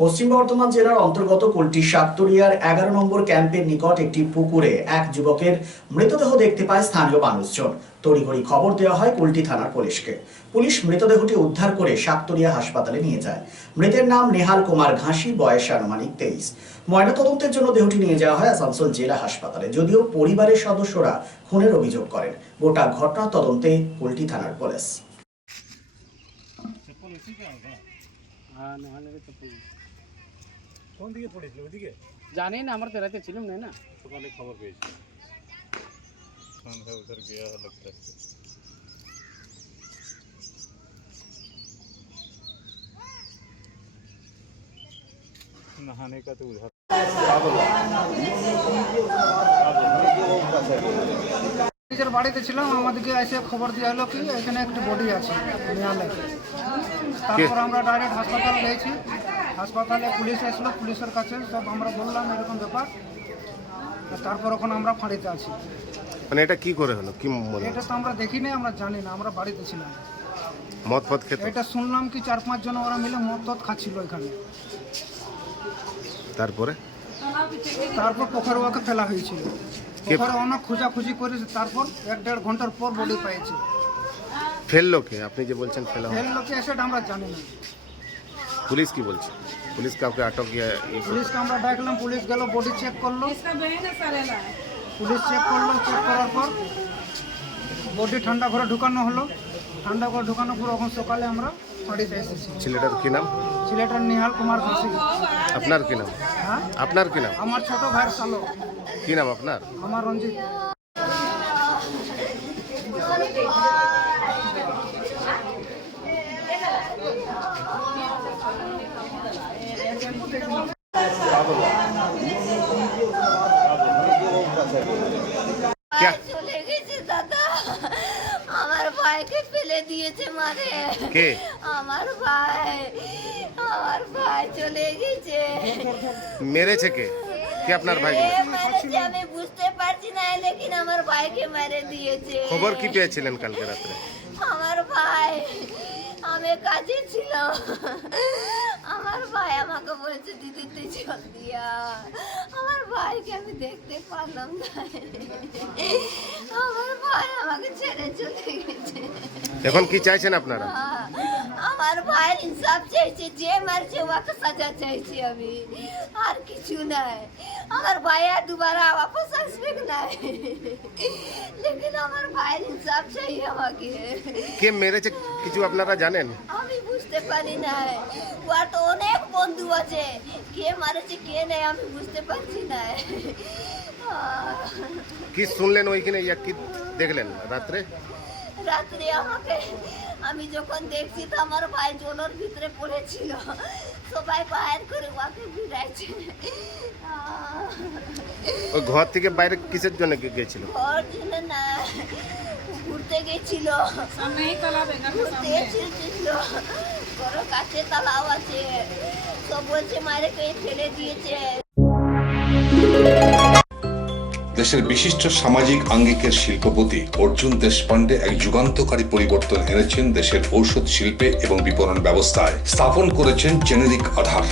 পশ্চিম বর্ধমান জেলার অন্তর্গত কুলটি সাততুরিয়ার এগারো নম্বর ক্যাম্পের নিকট একটি পুকুরে এক যুবকের মৃতদেহ দেখতে পায় স্থানীয় মানুষজন। তড়িঘড়ি খবর দেওয়া হয় কুলটি থানার পুলিশকে। পুলিশ মৃতদেহটি উদ্ধার করে সাততুরিয়া হাসপাতালে নিয়ে যায়। মৃতের নাম নেহাল কুমার ঘাসি, বয়স আনুমানিক তেইশ। ময়নাতদন্তের জন্য দেহটি নিয়ে যাওয়া হয় আসানসোল জেলা হাসপাতালে, যদিও পরিবারের সদস্যরা খুনের অভিযোগ করেন। গোটা ঘটনা তদন্তে কুলটি থানার পুলিশ। হ্যাঁ নাহলে তো পুলিশ। কোন দিকে পড়েছিল ওদিকে জানি না আমরা তো রাতে ছিলাম না না সকালে খবর পেয়েছি स्नान है उधर गया है लगता है नहाने का तो उधर নিজের বাড়িতে ছিলাম আমাদেরকে এসে খবর দেওয়া হলো কি এখানে একটা বডি আছে নিয়ালে তারপর আমরা ডাইরেক্ট হাসপাতাল গিয়েছি হাসপাতালে পুলিশ আসলো পুলিশের কাছে সব আমরা বললাম এরকম ব্যাপার। তারপর ওখানে আমরা ফাঁড়িতে আছি। মানে এটা কি করে হলো? কি মনে এটা তো আমরা দেখিনি আমরা জানি না আমরা বাড়িতে ছিলাম। মদ ফদ খেত? এটা শুনলাম কি চার পাঁচ জন ওরা মিলে মদ টদ খাচ্ছিল এখানে। তারপরে? তারপর পোখরে ওকে ফেলা হয়েছিল। পোখরে অনেক খোঁজাখুঁজি করেছে তারপর এক দেড় ঘণ্টার পর বডি পেয়েছে ফেলল কে? আপনি যে বলছেন ফেলা হয়। ফেল লোকে এসে আমরা জানি না। পুলিশ কি বলছে? পুলিশ কাউকে আটক ইয়া পুলিশকে আমরা ডাকলাম পুলিশ গেল বডি চেক করল। পুলিশ চেক করল চেক করার পর বডি ঠান্ডা ঘরে ঢুকানো হলো। ঠান্ডা ঘরে ঢুকানোর পর এখন সকালে আমরা ছেলেটার কি নাম? ছেলেটার নিহাল কুমার ঘাসি আপনার কি নাম? হ্যাঁ? আপনার কি নাম? আমার ছোট ভাইয়ের সালো কি নাম আপনার? আমার রঞ্জিত। ক্যা চলে গেছে দাদা আমার ফেলে দিয়েছে মানে কে? আমার ভাই আমার ভাই চলে গেছে। মেরেছে কে? কে আপনার ভাই মেরেছে আমি বুঝতে পারছি না লেকিন আমার ভাইকে মেরে দিয়েছে। খবর কি পেয়েছিলেন কালকে রাতে আমার ভাই আমি কাজে ছিল। আমার ভাই আমাকে বলেছে দিদি তুই চল দিয়া। আমার ভাইকে আমি দেখতে পারলাম না। আমার ভাই আমাকে ছেড়ে চলে গেছে। এখন কি চাইছেন আপনারা? আমার ভাইয়ের ইনসাফ চাইছে যে মারছে ওকে সাজা চাইছি আমি। আর কিছু নাই। আমার ভাইয়া দুবার ওয়াপস আসবে না চাই আমাকে। কে মেরেছে কিছু আপনারা জানেন? আমি বুঝতে পারি না ওর তো অনেক বন্ধু আছে। কে মারেছে কে নেই আমি বুঝতে পারছি না কি শুনলেন ওইখানে ইয়া কি দেখলেন রাত্রে? রাত্রে আমাকে আমি যখন দেখছি তো আমার ভাই জলের ভিতরে পড়েছিল। সবাই বাইর করে ওকে ভিড়াইছে ঘর থেকে বাইরে কিসের জন্য গেছিল? ঘর জন্য না। ঘুরতে গেছিল। ঘুরতে এসেছিল। বড় কাছে তালাও আছে। সব বলছে মারে কে ফেলে দিয়েছে। দেশের বিশিষ্ট সামাজিক আঙ্গিকের শিল্পপতি অর্জুন দেশপান্ডে এক যুগান্তকারী পরিবর্তন এনেছেন দেশের ঔষধ শিল্পে এবং বিপণন ব্যবস্থায়। স্থাপন করেছেন জেনেরিক আধার।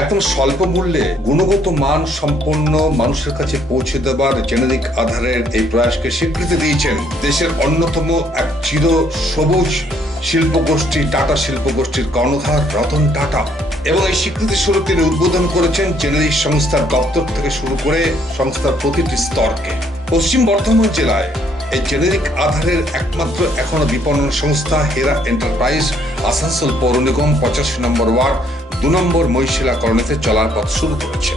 একদম স্বল্প মূল্যে গুণগত মান সম্পন্ন মানুষের কাছে পৌঁছে দেবার জেনেরিক আধারের এই প্রয়াসকে স্বীকৃতি দিয়েছেন দেশের অন্যতম এক চির সবুজ শিল্পগোষ্ঠী টাটা শিল্পগোষ্ঠীর কর্ণধার রতন টাটা। এবং এই স্বীকৃতি স্বরূপ তিনি উদ্বোধন করেছেন জেনেরিক সংস্থার দপ্তর থেকে শুরু করে সংস্থার প্রতিটি স্তরকে। পশ্চিম বর্ধমান জেলায় এই জেনেরিক আধারের একমাত্র এখনও বিপণন সংস্থা হেরা এন্টারপ্রাইজ আসানসোল পৌর নিগম, পঁচাশি নম্বর ওয়ার্ড, দু নম্বর মহিশিলা কলোনিতে চলার পথ শুরু করেছে।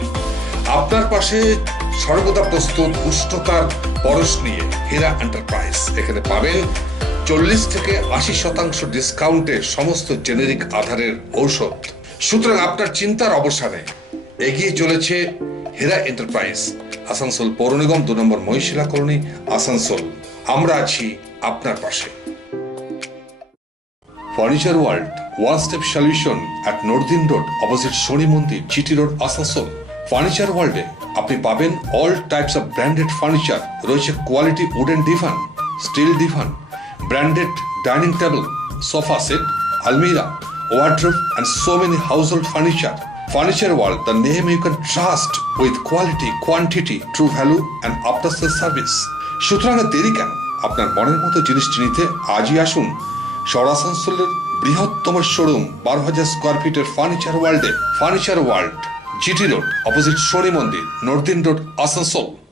আপনার পাশে সর্বদা প্রস্তুত উষ্ণতার পরশ নিয়ে হীরা এন্টারপ্রাইজ এখানে পাবেন চল্লিশ থেকে আশি শতাংশ ডিসকাউন্টে সমস্ত জেনেরিক আধারের ঔষধ। সুতরাং আপনার চিন্তার অবসানে এগিয়ে চলেছে হেরা এন্টারপ্রাইজ আসানসোল পৌর নিগম, দু নম্বর মহিশিলা কলোনি আসানসোল। আমরা আছি আপনার পাশে। Furniture World one step solution at Northern road opposite Shani Mandir GT road Asansol Furniture ওয়ার্ল্ডে আপনি পাবেন all types of branded furniture রয়েছে quality wooden divan steel divan branded dining table sofa set আলমিরা wardrobe and so many household furniture Furniture World, the name you can trust with quality, quantity, true value and after sales service. সুতরাং দেরি কেন? আপনার মনের মতো জিনিসটি নিতে আজই আসুন শহর আসানসোলের বৃহত্তম শোরুম বারো হাজার স্কোয়ার ফিটের ফার্নিচার ওয়ার্ল্ডে Furniture World GT road opposite Shani Mandir Northern road Asansol.